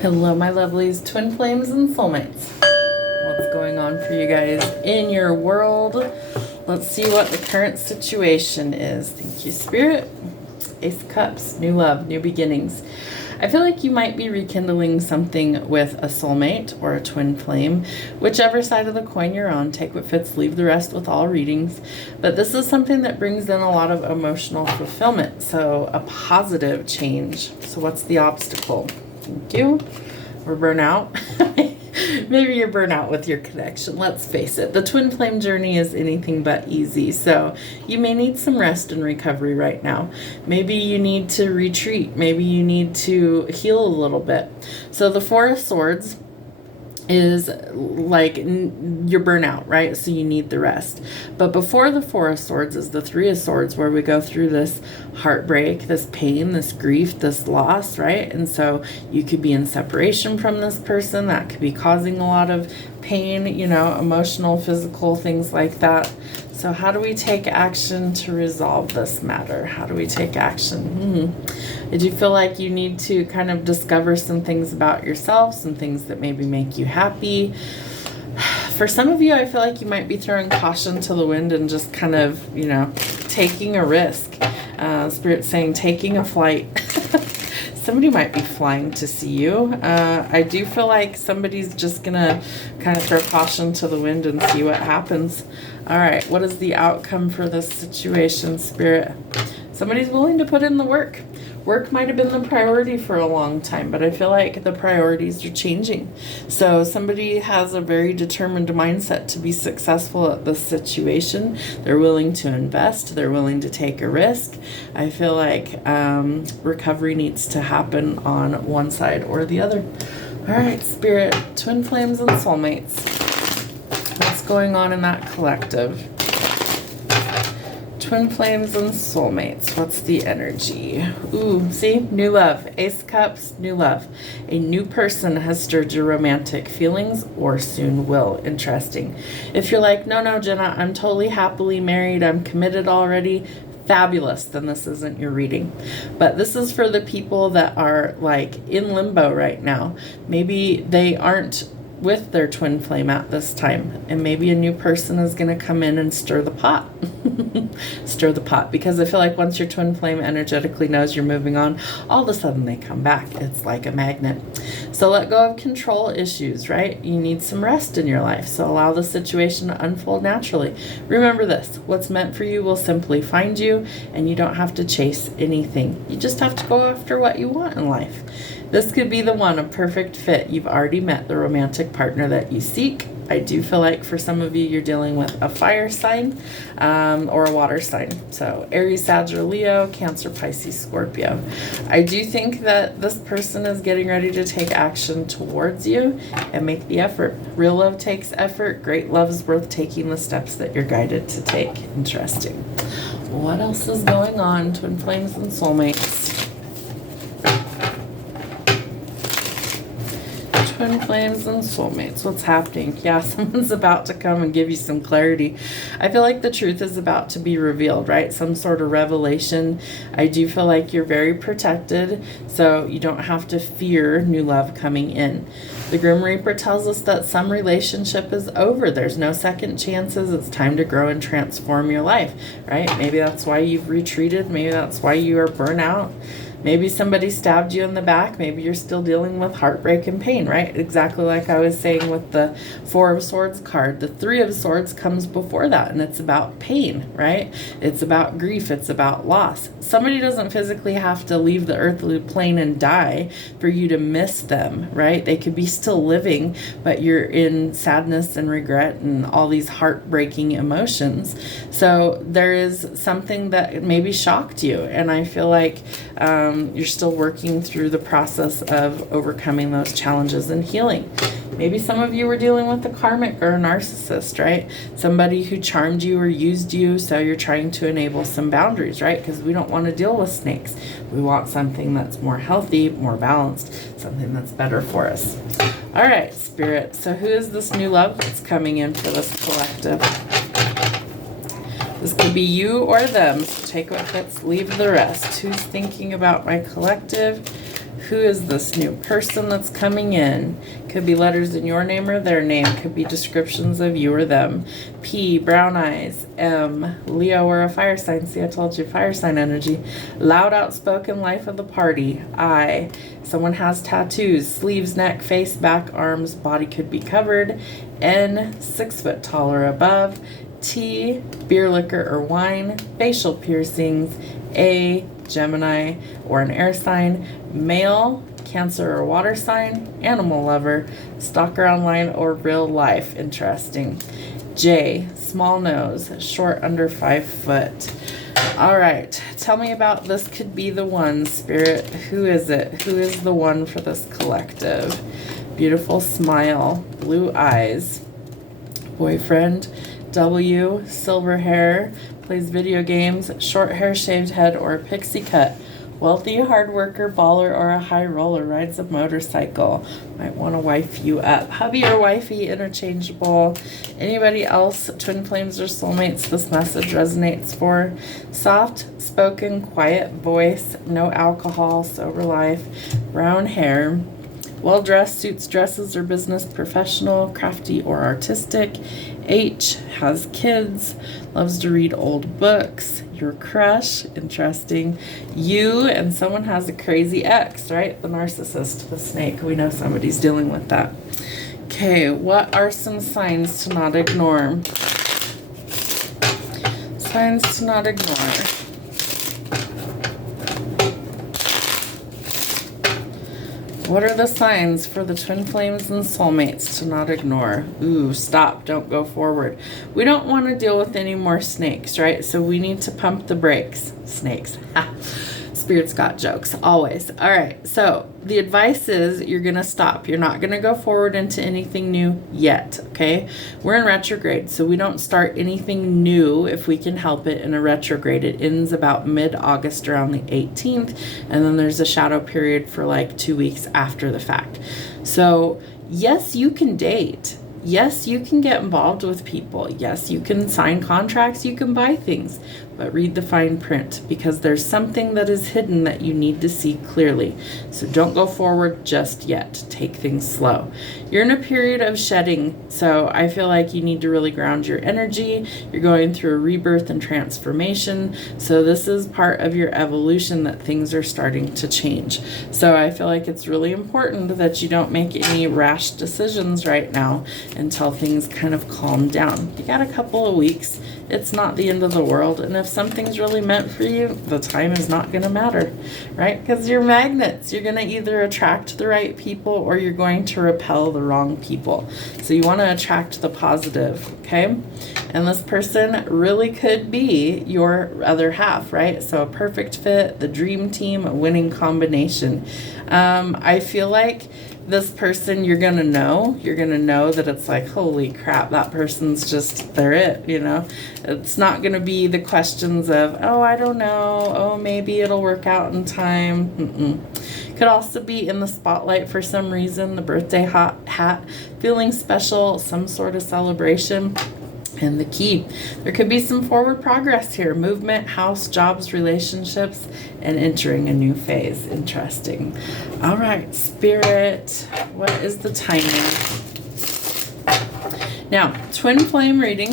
Hello, my lovelies, twin flames and soulmates. What's going on for you guys in your world? Let's see what the current situation is. Thank you, Spirit. Ace of Cups, new love, new beginnings. I feel like you might be rekindling something with a soulmate or a twin flame, whichever side of the coin you're on. Take what fits, leave the rest with all readings. But this is something that brings in a lot of emotional fulfillment, so a positive change. So what's the obstacle? Thank you. We're burnout. Maybe you're burnout with your connection. Let's face it. The twin flame journey is anything but easy. So you may need some rest and recovery right now. Maybe you need to retreat. Maybe you need to heal a little bit. So the Four of Swords is like your burnout, right? So you need the rest. But before the Four of Swords is the Three of Swords, where we go through this heartbreak, this pain, this grief, this loss, right? And so you could be in separation from this person. That could be causing a lot of pain, you know, emotional, physical, things like that. So how do we take action to resolve this matter? How do we take action? Did you feel like you need to kind of discover some things about yourself, some things that maybe make you happy? For some of you, I feel like you might be throwing caution to the wind and just kind of, you know, taking a risk. Spirit's saying taking a flight. Somebody might be flying to see you. I do feel like somebody's just gonna kind of throw caution to the wind and see what happens. All right, what is the outcome for this situation, Spirit? Somebody's willing to put in the work. Work might have been the priority for a long time, but I feel like the priorities are changing. So somebody has a very determined mindset to be successful at this situation. They're willing to invest. They're willing to take a risk. I feel like recovery needs to happen on one side or the other. All right, Spirit, twin flames and soulmates. What's going on in that collective? Twin flames and soulmates. What's the energy? Ooh, see? New love. Ace of Cups, new love. A new person has stirred your romantic feelings or soon will. Interesting. If you're like, no, Jenna, I'm totally happily married. I'm committed already. Fabulous. Then this isn't your reading. But this is for the people that are like in limbo right now. Maybe they aren't with their twin flame at this time, and maybe a new person is going to come in and stir the pot. Stir the pot, because I feel like once your twin flame energetically knows you're moving on, all of a sudden they come back. It's like a magnet. So let go of control issues, right? You need some rest in your life, so allow the situation to unfold naturally. Remember this: what's meant for you will simply find you, and you don't have to chase anything. You just have to go after what you want in life. This could be the one, a perfect fit. You've already met the romantic partner that you seek. I do feel like for some of you, you're dealing with a fire sign or a water sign. So Aries, Sag, or Leo, Cancer, Pisces, Scorpio. I do think that this person is getting ready to take action towards you and make the effort. Real love takes effort. Great love is worth taking the steps that you're guided to take. Interesting. What else is going on, twin flames and soulmates? Twin flames and soulmates. What's happening? Yeah, someone's about to come and give you some clarity. I feel like the truth is about to be revealed, right? Some sort of revelation. I do feel like you're very protected, so you don't have to fear new love coming in. The Grim Reaper tells us that some relationship is over. There's no second chances. It's time to grow and transform your life, right? Maybe that's why you've retreated. Maybe that's why you are burnout. Maybe somebody stabbed you in the back. Maybe you're still dealing with heartbreak and pain, right? Exactly like I was saying with the Four of Swords card. The Three of Swords comes before that, and it's about pain, right? It's about grief. It's about loss. Somebody doesn't physically have to leave the earthly plane and die for you to miss them, right? They could be still living, but you're in sadness and regret and all these heartbreaking emotions. So there is something that maybe shocked you, and I feel like you're still working through the process of overcoming those challenges and healing. Maybe some of you were dealing with a karmic or a narcissist, right? Somebody who charmed you or used you, so you're trying to enable some boundaries, right? Because we don't want to deal with snakes. We want something that's more healthy, more balanced, something that's better for us. All right, Spirit. So who is this new love that's coming in for this collective? This could be you or them, so take what fits, leave the rest. Who's thinking about my collective? Who is this new person that's coming in? Could be letters in your name or their name. Could be descriptions of you or them. P, brown eyes. M, Leo or a fire sign. See, I told you, fire sign energy. Loud, outspoken, life of the party. I, someone has tattoos. Sleeves, neck, face, back, arms, body could be covered. N, 6 foot tall or above. T, beer, liquor, or wine. Facial piercings. A, Gemini or an air sign. Male, Cancer or water sign. Animal lover. Stalker online or real life. Interesting. J, small nose, short, under 5 foot. All right, tell me about this. Could be the one, Spirit. Who is it? Who is the one for this collective? Beautiful smile, blue eyes. Boyfriend. W, silver hair, plays video games, short hair, shaved head, or a pixie cut. Wealthy, hard worker, baller, or a high roller, rides a motorcycle. Might want to wife you up. Hubby or wifey, interchangeable. Anybody else, twin flames or soulmates, this message resonates for? Soft spoken, quiet voice, no alcohol, sober life, brown hair. Well-dressed, suits, dresses, or business professional, crafty or artistic. H, has kids, loves to read old books. Your crush, interesting. You, and someone has a crazy ex, right? The narcissist, the snake. We know somebody's dealing with that. Okay, what are some signs to not ignore? Signs to not ignore. What are the signs for the twin flames and soulmates to not ignore? Ooh, stop, don't go forward. We don't want to deal with any more snakes, right? So we need to pump the brakes. Snakes. Ha. Spirit's got jokes, always. All right, so the advice is you're going to stop. You're not going to go forward into anything new yet, okay? We're in retrograde, so we don't start anything new if we can help it in a retrograde. It ends about mid-August around the 18th, and then there's a shadow period for like 2 weeks after the fact. So yes, you can date. Yes, you can get involved with people. Yes, you can sign contracts, you can buy things, but read the fine print because there's something that is hidden that you need to see clearly. So don't go forward just yet. Take things slow. You're in a period of shedding, so I feel like you need to really ground your energy. You're going through a rebirth and transformation, so this is part of your evolution that things are starting to change. So I feel like it's really important that you don't make any rash decisions right now until things kind of calm down. You got a couple of weeks. It's not the end of the world, and if something's really meant for you, the time is not going to matter, right? Because you're magnets. You're going to either attract the right people or you're going to repel the wrong people. So you want to attract the positive, okay? And this person really could be your other half, right? So a perfect fit, the dream team, a winning combination. I feel like this person, you're going to know that it's like, holy crap, that person's just, they're it, you know? It's not going to be the questions of, oh, I don't know, oh, maybe it'll work out in time. Could also be in the spotlight for some reason, the birthday hat, feeling special, some sort of celebration. And the key, there could be some forward progress here, movement, house, jobs, relationships, and entering a new phase. Interesting. All right, Spirit, what is the timing? Now, twin flame reading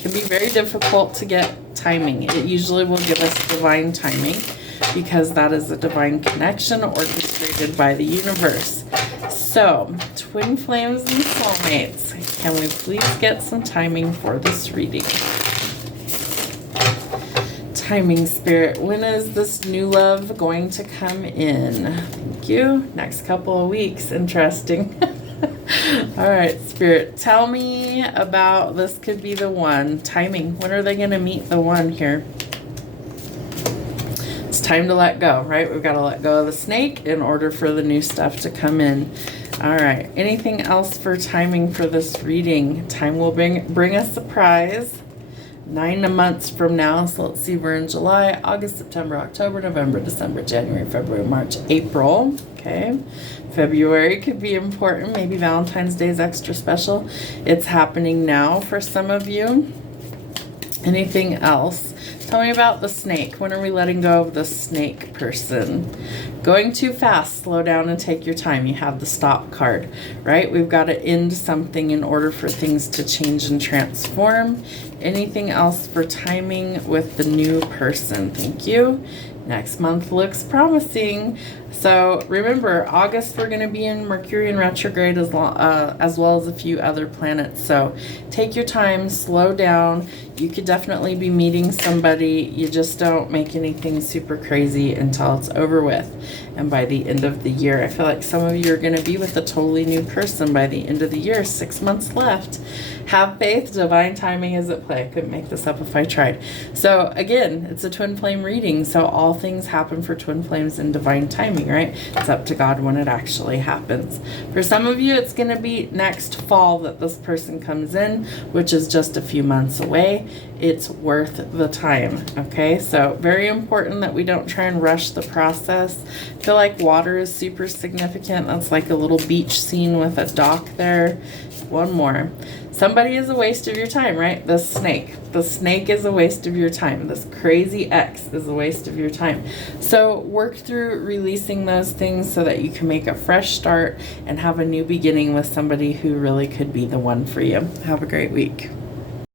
can be very difficult to get timing. It usually will give us divine timing because that is a divine connection orchestrated by the universe. So, twin flames and soulmates, can we please get some timing for this reading? Timing, Spirit. When is this new love going to come in? Thank you. Next couple of weeks. Interesting. All right, Spirit. Tell me about this could be the one. Timing. When are they going to meet the one here? It's time to let go, right? We've got to let go of the snake in order for the new stuff to come in. All right. Anything else for timing for this reading? Time will bring a surprise. 9 months from now. So let's see. We're in July, August, September, October, November, December, January, February, March, April. Okay. February could be important. Maybe Valentine's Day is extra special. It's happening now for some of you. Anything else? Tell me about the snake. When are we letting go of the snake person? Going too fast, slow down and take your time. You have the stop card, right? We've got to end something in order for things to change and transform. Anything else for timing with the new person? Thank you. Next month looks promising. So remember, August we're going to be in Mercury in retrograde as well as a few other planets. So take your time, slow down. You could definitely be meeting somebody. You just don't make anything super crazy until it's over with. And by the end of the year, I feel like some of you are going to be with a totally new person by the end of the year. 6 months left. Have faith. Divine timing is at play. I couldn't make this up if I tried. So again, it's a twin flame reading. So all things happen for twin flames in divine timing, right? It's up to God when it actually happens. For some of you, it's going to be next fall that this person comes in, which is just a few months away. It's worth the time, okay? So very important that we don't try and rush the process. I feel like water is super significant. That's like a little beach scene with a dock there. One more. Somebody is a waste of your time, right? The snake. The snake is a waste of your time. This crazy ex is a waste of your time. So work through releasing those things so that you can make a fresh start and have a new beginning with somebody who really could be the one for you. Have a great week.